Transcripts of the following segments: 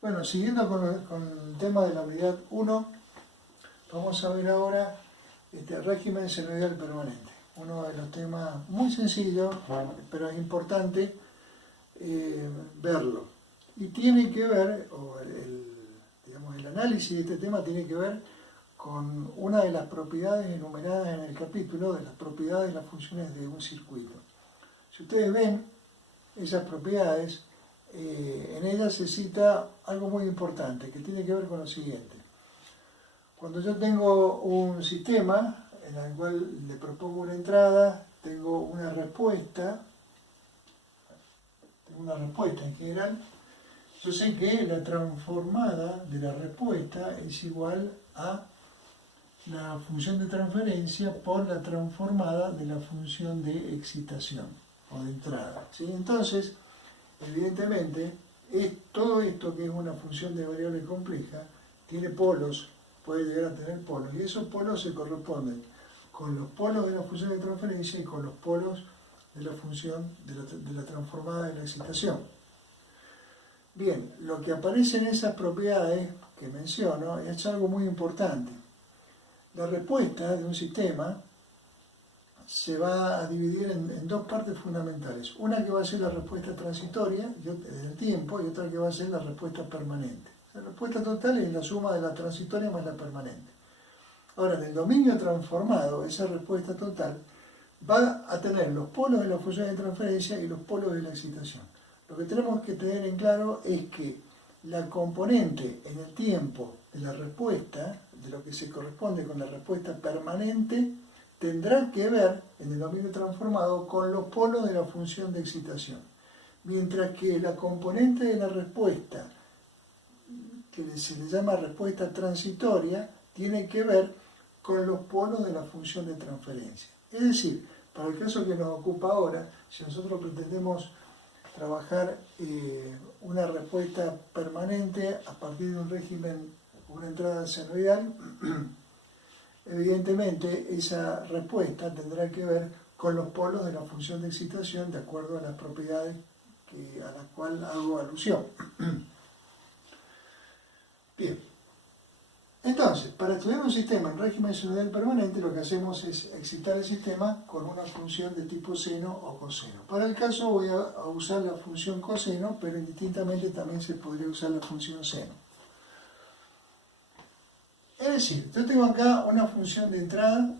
Bueno, siguiendo con el tema de la unidad 1, vamos a ver ahora régimen senoidal permanente. Uno de los temas muy sencillos, pero es importante verlo. Y tiene que ver, digamos, el análisis de este tema tiene que ver con una de las propiedades enumeradas en el capítulo de las propiedades de las funciones de un circuito. Si ustedes ven esas propiedades, en ellas se cita algo muy importante que tiene que ver con lo siguiente. Cuando yo tengo un sistema en el cual le propongo una entrada, tengo una respuesta en general, yo sé que la transformada de la respuesta es igual a la función de transferencia por la transformada de la función de excitación o de entrada, ¿sí? Entonces, evidentemente, todo esto que es una función de variable compleja tiene polos, puede llegar a tener polos, y esos polos se corresponden con los polos de la función de transferencia y con los polos de la función de la transformada de la excitación. Bien, lo que aparece en esas propiedades que menciono es algo muy importante. La respuesta de un sistema se va a dividir en dos partes fundamentales. Una que va a ser la respuesta transitoria del tiempo y otra que va a ser la respuesta permanente. La respuesta total es la suma de la transitoria más la permanente. Ahora, en el dominio transformado, esa respuesta total va a tener los polos de la función de transferencia y los polos de la excitación. Lo que tenemos que tener en claro es que la componente en el tiempo de la respuesta, de lo que se corresponde con la respuesta permanente, tendrá que ver en el dominio transformado con los polos de la función de excitación. Mientras que la componente de la respuesta, que se le llama respuesta transitoria, tiene que ver con los polos de la función de transferencia. Es decir, para el caso que nos ocupa ahora, si nosotros pretendemos trabajar una respuesta permanente a partir de un régimen, una entrada senoidal, evidentemente esa respuesta tendrá que ver con los polos de la función de excitación de acuerdo a las propiedades a las cuales hago alusión. Bien. Entonces, para estudiar un sistema en régimen senoidal permanente, lo que hacemos es excitar el sistema con una función de tipo seno o coseno. Para el caso voy a usar la función coseno, pero indistintamente también se podría usar la función seno. Es decir, yo tengo acá una función de entrada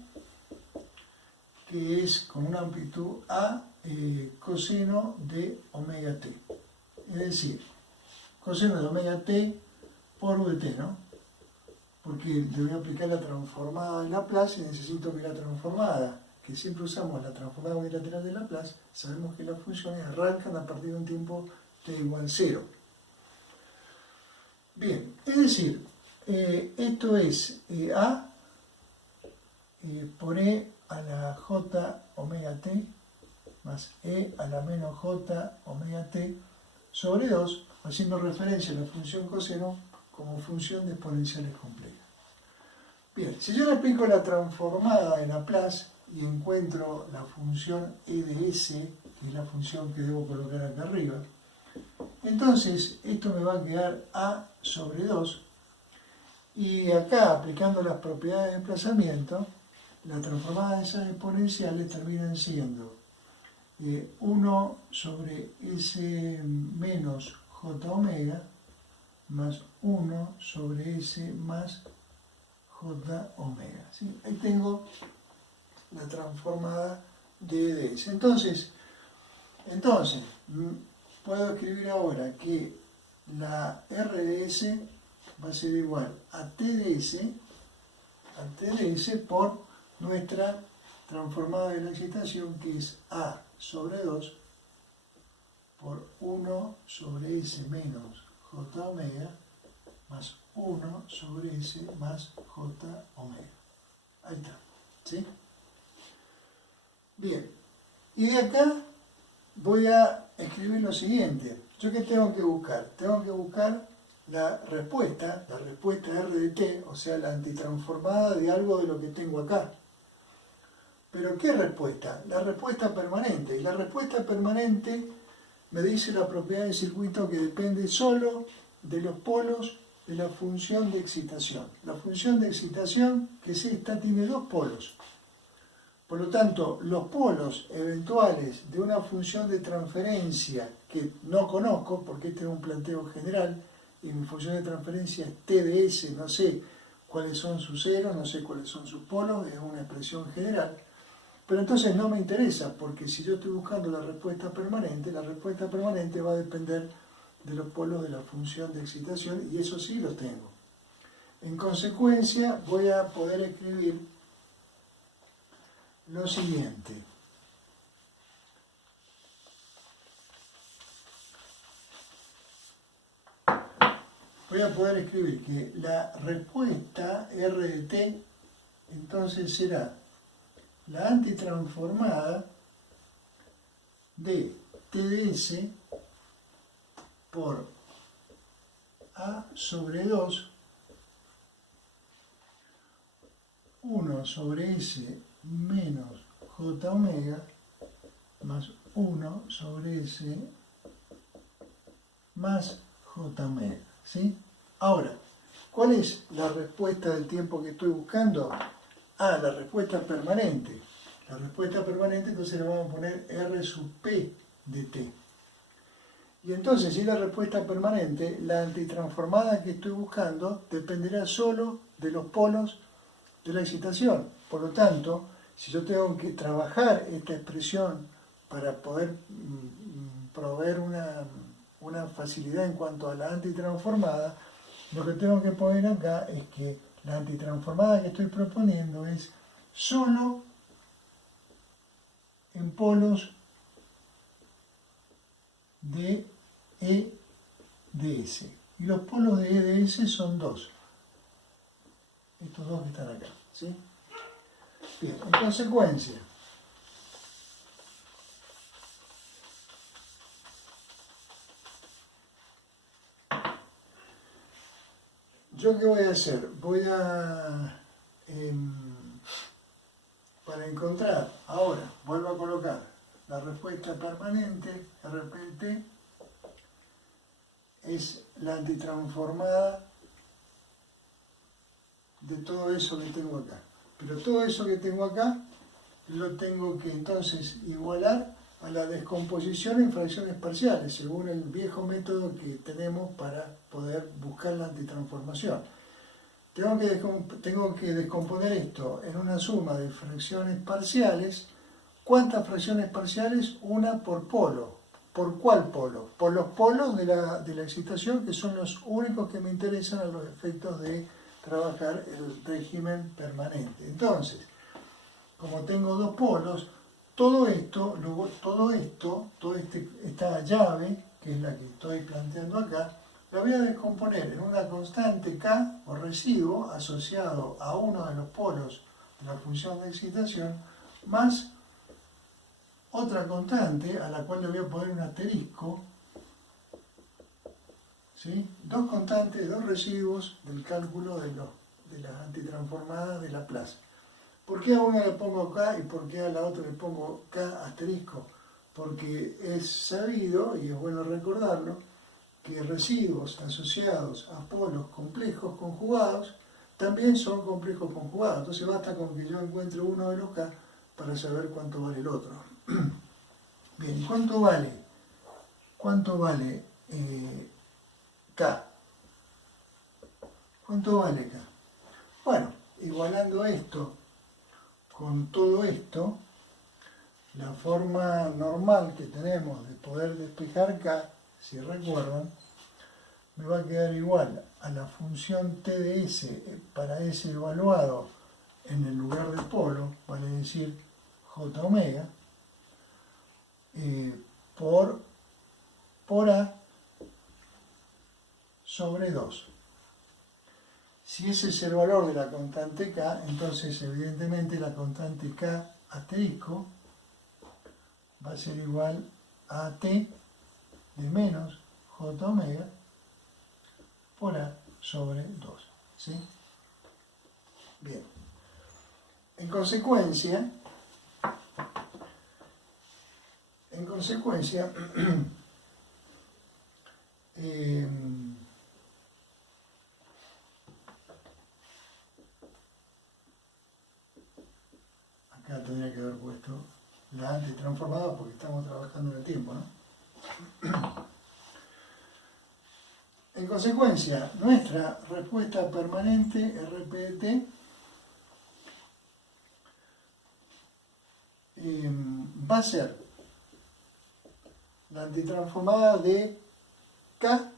que es con una amplitud A coseno de omega t. Es decir, coseno de omega t por u de t, ¿no? Porque le voy a aplicar la transformada de Laplace y necesito que la transformada, que siempre usamos la transformada unilateral de Laplace, sabemos que las funciones arrancan a partir de un tiempo t igual 0. Bien, es decir, esto es A por E a la j omega t más E a la menos j omega t sobre 2, haciendo referencia a la función coseno como función de exponenciales complejas. Bien, si yo le aplico la transformada de Laplace y encuentro la función e de s, que es la función que debo colocar acá arriba, entonces esto me va a quedar a sobre 2, y acá, aplicando las propiedades de desplazamiento, la transformada de esas exponenciales terminan siendo 1 sobre s menos j omega más 1 sobre s más j omega. ¿Sí? Ahí tengo la transformada de ds. Entonces, puedo escribir ahora que la r de s va a ser igual a t de s por nuestra transformada de la excitación, que es a sobre 2 por 1 sobre s menos j omega más 1 sobre s más j omega. Ahí está, ¿sí? Bien, y de acá voy a escribir lo siguiente. ¿Yo qué tengo que buscar? Tengo que buscar la respuesta R de t, o sea, la antitransformada de algo de lo que tengo acá. ¿Pero qué respuesta? La respuesta permanente. Y la respuesta permanente me dice la propiedad del circuito que depende solo de los polos de la función de excitación. La función de excitación, que es esta, tiene dos polos. Por lo tanto, los polos eventuales de una función de transferencia que no conozco, porque este es un planteo general, y mi función de transferencia es t de s, no sé cuáles son sus ceros, no sé cuáles son sus polos, es una expresión general. Pero entonces no me interesa, porque si yo estoy buscando la respuesta permanente va a depender de los polos de la función de excitación, y eso sí los tengo. En consecuencia, voy a poder escribir lo siguiente. Voy a poder escribir que la respuesta R de t entonces será la antitransformada de t de s por a sobre 2, 1 sobre s menos j omega más 1 sobre s más j omega. ¿Sí? Ahora, ¿cuál es la respuesta del tiempo que estoy buscando? Ah, la respuesta permanente. La respuesta permanente, entonces le vamos a poner R sub P de t. Y entonces, si la respuesta permanente, la antitransformada que estoy buscando dependerá solo de los polos de la excitación. Por lo tanto, si yo tengo que trabajar esta expresión para poder proveer una facilidad en cuanto a la antitransformada, lo que tengo que poner acá es que la antitransformada que estoy proponiendo es solo en polos de E de S. Y los polos de E de S son dos. Estos dos que están acá. ¿Sí? Bien, en consecuencia, ¿yo qué voy a hacer? Voy a, para encontrar, ahora, vuelvo a colocar la respuesta permanente, RPT, es la antitransformada de todo eso que tengo acá. Pero todo eso que tengo acá lo tengo que entonces igualar a la descomposición en fracciones parciales, según el viejo método que tenemos para poder buscar la antitransformación. Tengo que descomponer esto en una suma de fracciones parciales. ¿Cuántas fracciones parciales? Una por polo. ¿Por cuál polo? Por los polos de la excitación, que son los únicos que me interesan a los efectos de trabajar el régimen permanente. Entonces, como tengo dos polos, toda esta llave, que es la que estoy planteando acá, la voy a descomponer en una constante K o residuo asociado a uno de los polos de la función de excitación, más otra constante a la cual le voy a poner un asterisco, ¿sí? Dos constantes, dos residuos del cálculo de las antitransformadas de Laplace. ¿Por qué a una le pongo K y por qué a la otra le pongo K asterisco? Porque es sabido, y es bueno recordarlo, que residuos asociados a polos complejos conjugados también son complejos conjugados. Entonces basta con que yo encuentre uno de los K para saber cuánto vale el otro. Bien, ¿cuánto vale? ¿Cuánto vale K? ¿Cuánto vale K? Bueno, igualando esto con todo esto, la forma normal que tenemos de poder despejar K, si recuerdan, me va a quedar igual a la función t de s para s evaluado en el lugar de polo, vale decir j omega, por a sobre 2. Si ese es el valor de la constante K, entonces evidentemente la constante K asterisco va a ser igual a T de menos J omega por A sobre 2. ¿Sí? Bien. En consecuencia, la antitransformada porque estamos trabajando en el tiempo, ¿no? En consecuencia, nuestra respuesta permanente RPT va a ser la antitransformada de K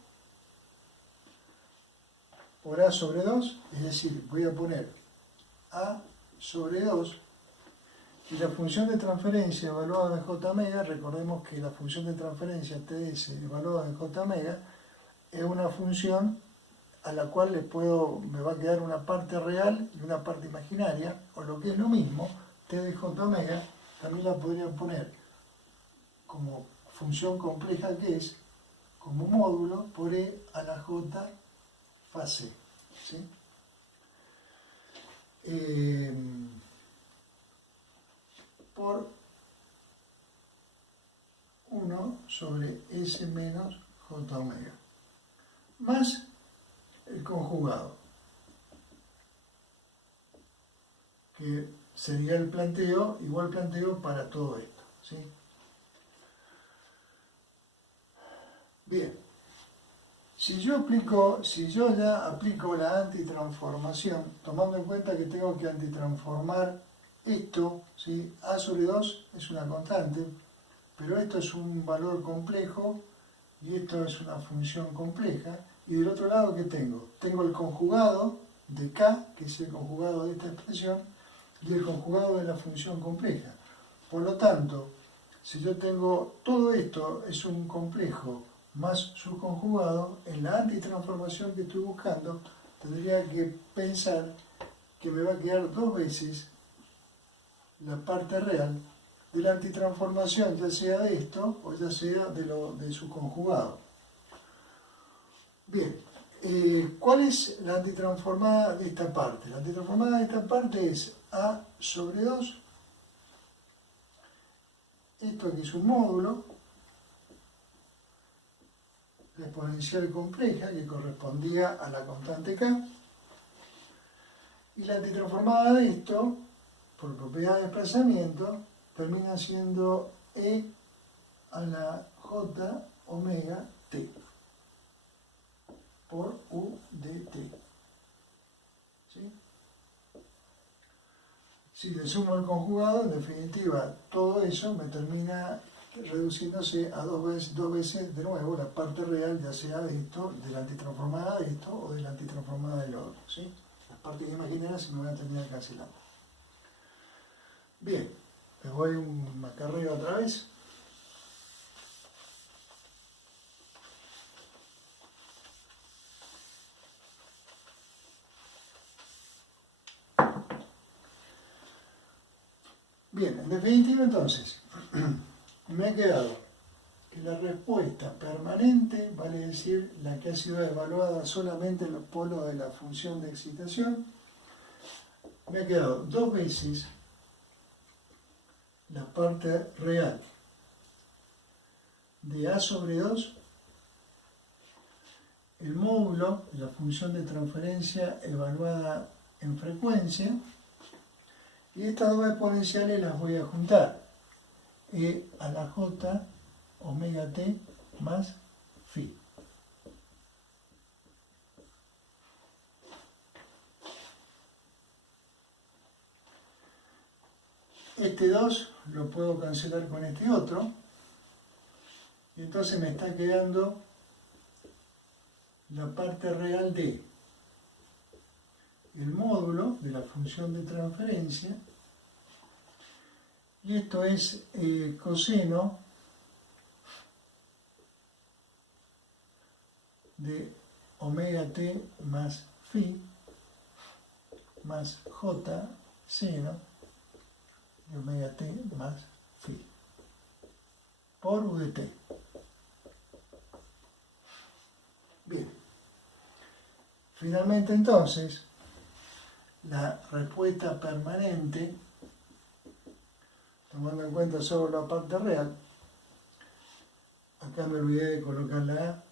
por A sobre 2, es decir, voy a poner A sobre 2 y la función de transferencia evaluada en J omega, recordemos que la función de transferencia TS evaluada en J omega es una función a la cual me va a quedar una parte real y una parte imaginaria, o lo que es lo mismo, T de J omega, también la podría poner como función compleja que es, como módulo por E a la J fa C. ¿Sí? Por 1 sobre S menos J omega, más el conjugado, que sería el planteo, igual planteo para todo esto. ¿Sí? Bien, si yo ya aplico la antitransformación, tomando en cuenta que tengo que antitransformar esto, ¿sí? A sobre 2 es una constante, pero esto es un valor complejo y esto es una función compleja. Y del otro lado, ¿qué tengo? Tengo el conjugado de K, que es el conjugado de esta expresión, y el conjugado de la función compleja. Por lo tanto, si yo tengo todo esto, es un complejo más su conjugado, en la antitransformación que estoy buscando, tendría que pensar que me va a quedar dos veces la parte real de la antitransformación, ya sea de esto o ya sea de su conjugado. Bien, ¿cuál es la antitransformada de esta parte? La antitransformada de esta parte es A sobre 2, esto aquí es un módulo, la exponencial compleja que correspondía a la constante K, y la antitransformada de esto, por propiedad de desplazamiento, termina siendo E a la J omega T por U de T. ¿Sí? Si le sumo el conjugado, en definitiva, todo eso me termina reduciéndose a dos veces de nuevo la parte real, ya sea de esto, de la antitransformada de esto o de la antitransformada del otro. ¿Sí? Las partes imaginarias se me van a terminar cancelando. Bien, les voy un acarreo otra vez. Bien, en definitiva entonces, me ha quedado que la respuesta permanente, vale decir, la que ha sido evaluada solamente en los polos de la función de excitación, me ha quedado dos veces la parte real de A sobre 2, el módulo de la función de transferencia evaluada en frecuencia, y estas dos exponenciales las voy a juntar, E a la J omega T más phi. Este 2 lo puedo cancelar con este otro, y entonces me está quedando la parte real de el módulo de la función de transferencia, y esto es coseno de omega t más phi más j seno de omega t más phi por u de t. Bien, finalmente entonces la respuesta permanente, tomando en cuenta solo la parte real, acá me olvidé de colocar la A,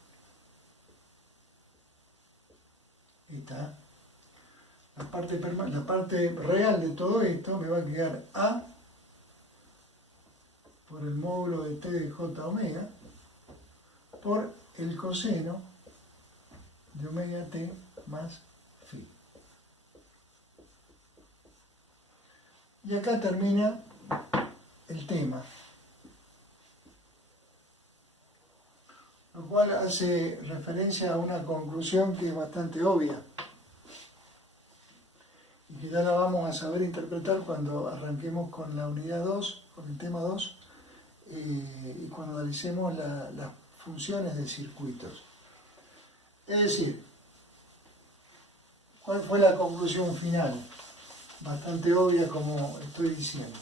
está. La parte real de todo esto me va a quedar A por el módulo de t de j omega por el coseno de omega t más phi. Y acá termina el tema, lo cual hace referencia a una conclusión que es bastante obvia y que ya la vamos a saber interpretar cuando arranquemos con la unidad 2, con el tema 2, y cuando analicemos las funciones de circuitos. Es decir, ¿cuál fue la conclusión final? Bastante obvia, como estoy diciendo.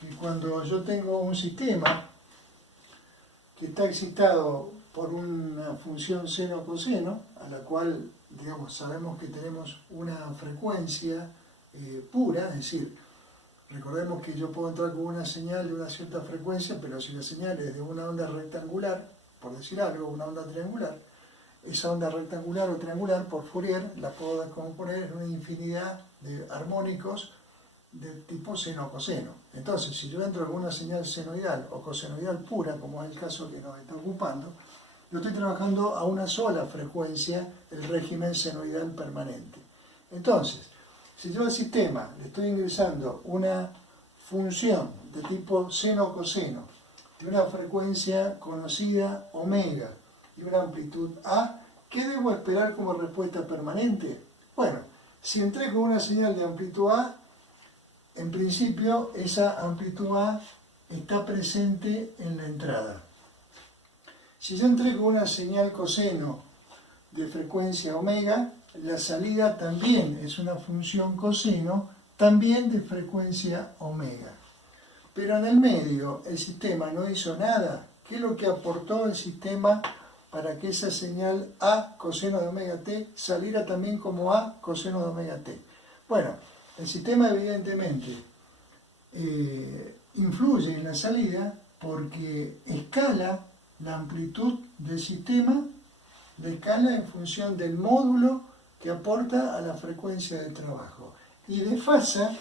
Que cuando yo tengo un sistema que está excitado por una función seno-coseno, a la cual, digamos, sabemos que tenemos una frecuencia pura, es decir, recordemos que yo puedo entrar con una señal de una cierta frecuencia, pero si la señal es de una onda rectangular, por decir algo, una onda triangular, esa onda rectangular o triangular por Fourier la puedo descomponer en una infinidad de armónicos de tipo seno-coseno. Entonces, si yo entro con una señal senoidal o cosenoidal pura, como es el caso que nos está ocupando, yo estoy trabajando a una sola frecuencia, el régimen senoidal permanente. Entonces, si yo al sistema le estoy ingresando una función de tipo seno-coseno de una frecuencia conocida omega y una amplitud a, ¿qué debo esperar como respuesta permanente? Bueno, si entré con una señal de amplitud a, en principio esa amplitud a está presente en la entrada. Si yo entré con una señal coseno de frecuencia omega, la salida también es una función coseno, también de frecuencia omega. Pero en el medio el sistema no hizo nada. ¿Qué es lo que aportó el sistema para que esa señal A coseno de omega t saliera también como A coseno de omega t? Bueno, el sistema evidentemente influye en la salida porque escala la amplitud del sistema, la escala en función del módulo que aporta a la frecuencia de trabajo y desfasa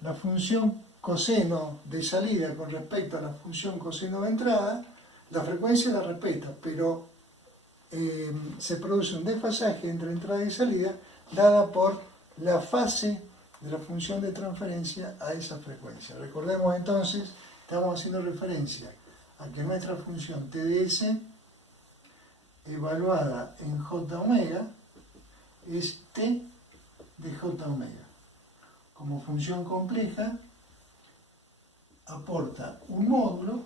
la función coseno de salida con respecto a la función coseno de entrada. La frecuencia la respeta, pero se produce un desfasaje entre entrada y salida dada por la fase de la función de transferencia a esa frecuencia. Recordemos entonces, estamos haciendo referencia a que nuestra función TDS evaluada en J omega es T de J omega. Como función compleja aporta un módulo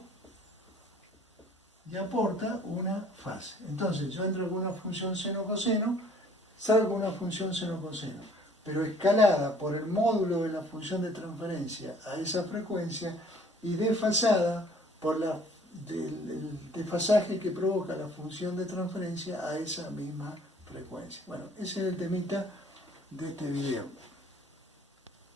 y aporta una fase. Entonces yo entro con una función seno-coseno, salgo con una función seno-coseno, pero escalada por el módulo de la función de transferencia a esa frecuencia y desfasada por el desfasaje que provoca la función de transferencia a esa misma frecuencia. Bueno, ese es el temita de este video.